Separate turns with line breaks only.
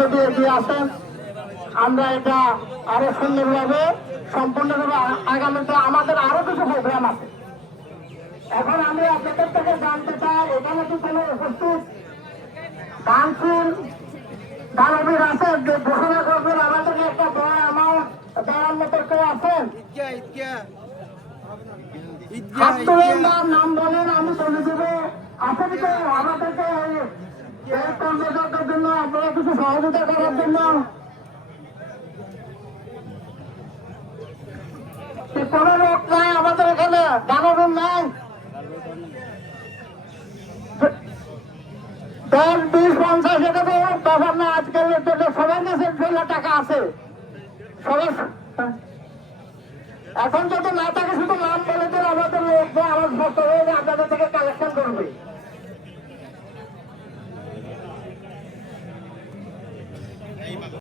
যদি এগিয়ে আসেন আমরা এটা আরও সুন্দরভাবে সম্পূর্ণভাবে আগামীতে আমাদের আরও কিছু প্রোগ্রাম আছে। এখন আমি আপনাদের থেকে জানতে চাই এখানে কি কোনো উপস্থিত? কাউন্সিল দানবীর আছে যে ঘোষণা করবেন আমাদেরকে একটা বড় অ্যামাউন্ট দেওয়ার মতো কেউ আছেন? হাত নাম বলেন আমি বলে দেবো আসেন তো আমাদেরকে আপনারা কিছু সহযোগিতা করার জন্য কোনো লোক নাই আমাদের এখানে দানবের নাই দশ বিশ পঞ্চাশ এটা তো ব্যাপার না আজকাল সবার কাছে টাকা আছে এখন যদি না থাকে শুধু নাম বলে আমাদের লোক আমার ভক্ত হয়ে আপনাদের থেকে ahí va.